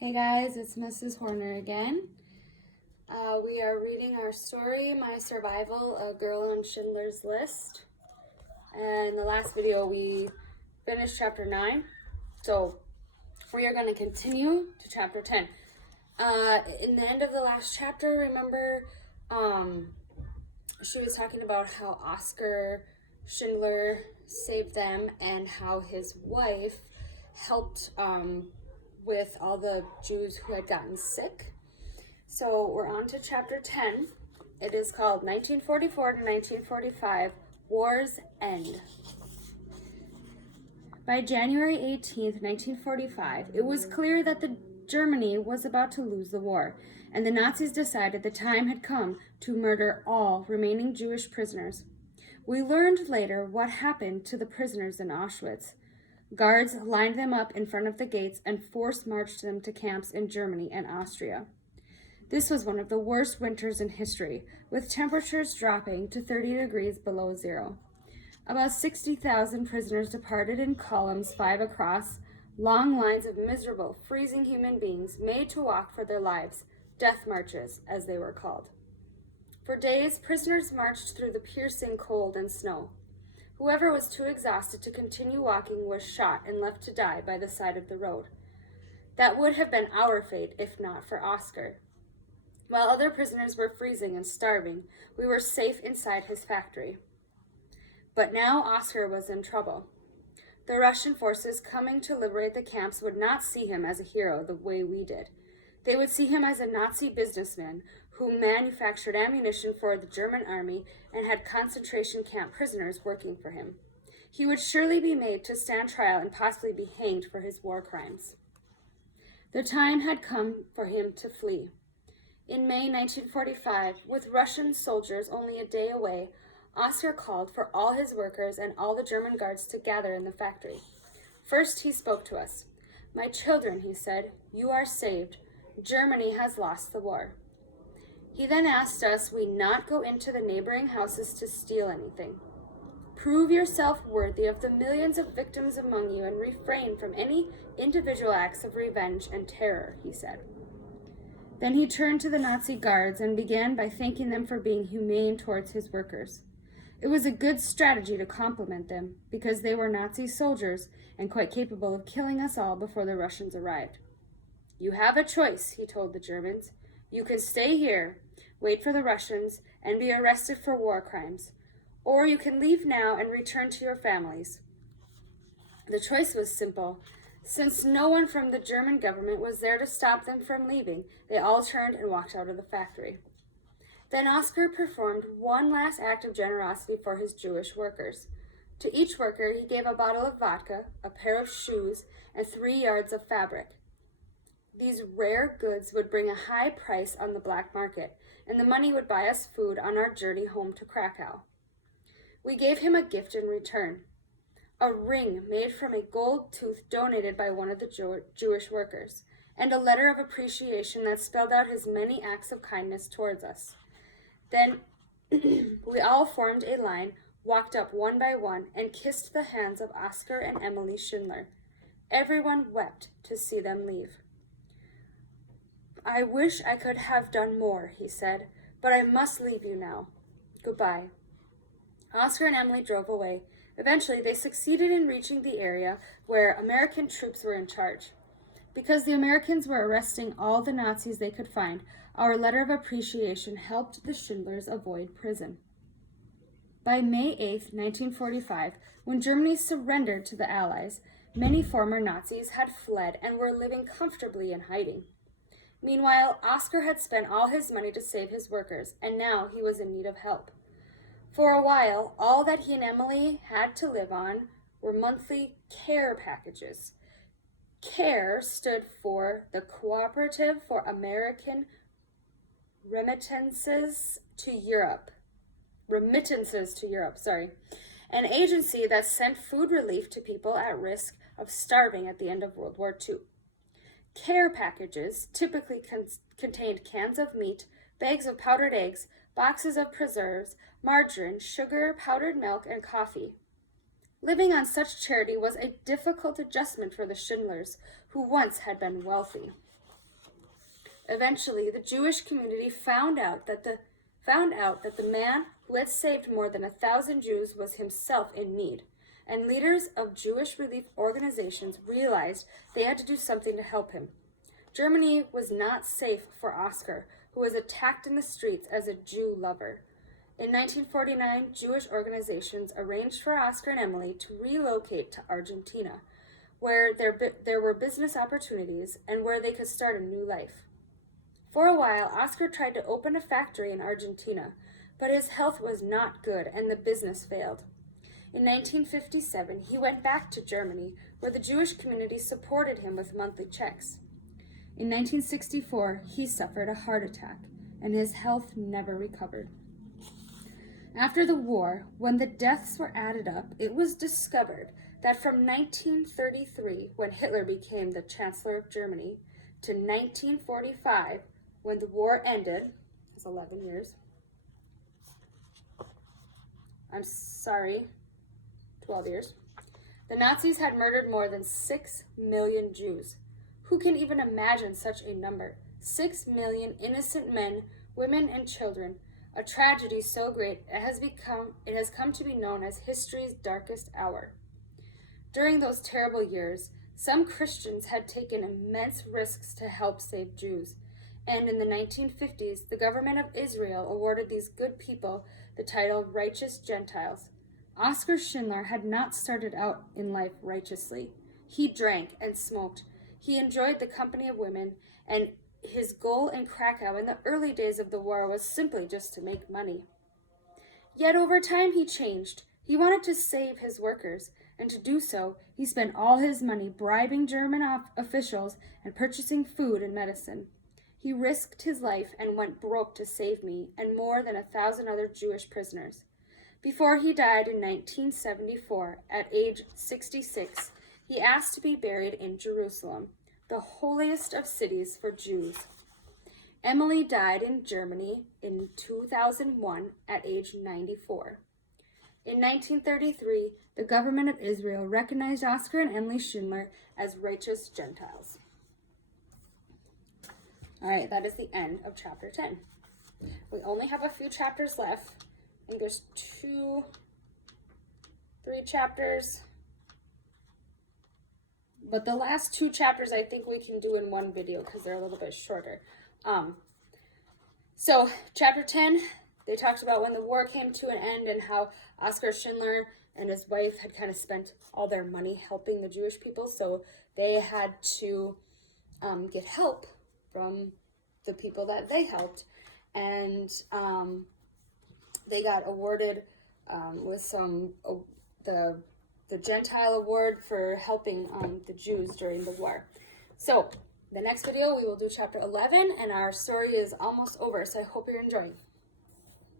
Hey guys, it's Mrs. Horner again. We are reading our story, My Survival, A Girl on Schindler's List. And in the last video, we finished chapter 9. So we are going to continue to chapter 10. In the end of the last chapter, remember, she was talking about how Oscar Schindler saved them and how his wife helped with all the Jews who had gotten sick. So we're on to chapter 10. It is called 1944 to 1945, War's End. By January 18th, 1945, it was clear that Germany was about to lose the war, and the Nazis decided the time had come to murder all remaining Jewish prisoners. We learned later what happened to the prisoners in Auschwitz. Guards lined them up in front of the gates and force-marched them to camps in Germany and Austria. This was one of the worst winters in history, with temperatures dropping to 30 degrees below zero. About 60,000 prisoners departed in columns 5 across, long lines of miserable, freezing human beings made to walk for their lives, death marches, as they were called. For days, prisoners marched through the piercing cold and snow. Whoever was too exhausted to continue walking was shot and left to die by the side of the road. That would have been our fate if not for Oscar. While other prisoners were freezing and starving, we were safe inside his factory. But now Oscar was in trouble. The Russian forces coming to liberate the camps would not see him as a hero the way we did. They would see him as a Nazi businessman who manufactured ammunition for the German army and had concentration camp prisoners working for him. He would surely be made to stand trial and possibly be hanged for his war crimes. The time had come for him to flee. In May 1945, with Russian soldiers only a day away, Oscar called for all his workers and all the German guards to gather in the factory. First, he spoke to us. "My children," he said, "you are saved. Germany has lost the war." He then asked us we not go into the neighboring houses to steal anything. "Prove yourself worthy of the millions of victims among you and refrain from any individual acts of revenge and terror," he said. Then he turned to the Nazi guards and began by thanking them for being humane towards his workers. It was a good strategy to compliment them, because they were Nazi soldiers and quite capable of killing us all before the Russians arrived. "You have a choice," he told the Germans. "You can stay here, wait for the Russians, and be arrested for war crimes. Or you can leave now and return to your families." The choice was simple. Since no one from the German government was there to stop them from leaving, they all turned and walked out of the factory. Then Oscar performed one last act of generosity for his Jewish workers. To each worker, he gave a bottle of vodka, a pair of shoes, and 3 yards of fabric. These rare goods would bring a high price on the black market, and the money would buy us food on our journey home to Krakow. We gave him a gift in return, a ring made from a gold tooth donated by one of the Jewish workers, and a letter of appreciation that spelled out his many acts of kindness towards us. Then we all formed a line, walked up one by one, and kissed the hands of Oscar and Emily Schindler. Everyone wept to see them leave. "I wish I could have done more," he said, "but I must leave you now. Goodbye." Oscar and Emily drove away. Eventually, they succeeded in reaching the area where American troops were in charge. Because the Americans were arresting all the Nazis they could find, our letter of appreciation helped the Schindlers avoid prison. By May 8, 1945, when Germany surrendered to the Allies, many former Nazis had fled and were living comfortably in hiding. Meanwhile, Oscar had spent all his money to save his workers, and now he was in need of help. For a while, all that he and Emily had to live on were monthly care packages. CARE stood for the Cooperative for American Remittances to Europe, an agency that sent food relief to people at risk of starving at the end of World War II. CARE packages typically contained cans of meat, bags of powdered eggs, boxes of preserves, margarine, sugar, powdered milk, and coffee. Living on such charity was a difficult adjustment for the Schindlers, who once had been wealthy. Eventually, the Jewish community found out that the man who had saved more than 1,000 Jews was himself in need, and leaders of Jewish relief organizations realized they had to do something to help him. Germany was not safe for Oscar, who was attacked in the streets as a Jew lover. In 1949, Jewish organizations arranged for Oscar and Emily to relocate to Argentina, where there were business opportunities and where they could start a new life. For a while, Oscar tried to open a factory in Argentina, but his health was not good and the business failed. In 1957, he went back to Germany, where the Jewish community supported him with monthly checks. In 1964, he suffered a heart attack, and his health never recovered. After the war, when the deaths were added up, it was discovered that from 1933, when Hitler became the Chancellor of Germany, to 1945, when the war ended, that's 11 years. 12 years. The Nazis had murdered more than 6 million Jews. Who can even imagine such a number? 6 million innocent men, women, and children. A tragedy so great it has come to be known as history's darkest hour. During those terrible years, some Christians had taken immense risks to help save Jews, and in the 1950s, the government of Israel awarded these good people the title Righteous Gentiles. Oskar Schindler had not started out in life righteously. He drank and smoked. He enjoyed the company of women, and his goal in Krakow in the early days of the war was simply just to make money. Yet over time he changed. He wanted to save his workers, and to do so, he spent all his money bribing German officials and purchasing food and medicine. He risked his life and went broke to save me and more than 1,000 other Jewish prisoners. Before he died in 1974, at age 66, he asked to be buried in Jerusalem, the holiest of cities for Jews. Emily died in Germany in 2001 at age 94. In 1933, the government of Israel recognized Oskar and Emily Schindler as righteous Gentiles. All right, that is the end of chapter 10. We only have a few chapters left. I think there's 3 chapters. But the last 2 chapters I think we can do in one video because they're a little bit shorter. So chapter 10, they talked about when the war came to an end and how Oskar Schindler and his wife had kind of spent all their money helping the Jewish people. So they had to get help from the people that they helped. And they got awarded with the Gentile Award for helping the Jews during the war. So, the next video we will do chapter 11, and our story is almost over, so I hope you're enjoying.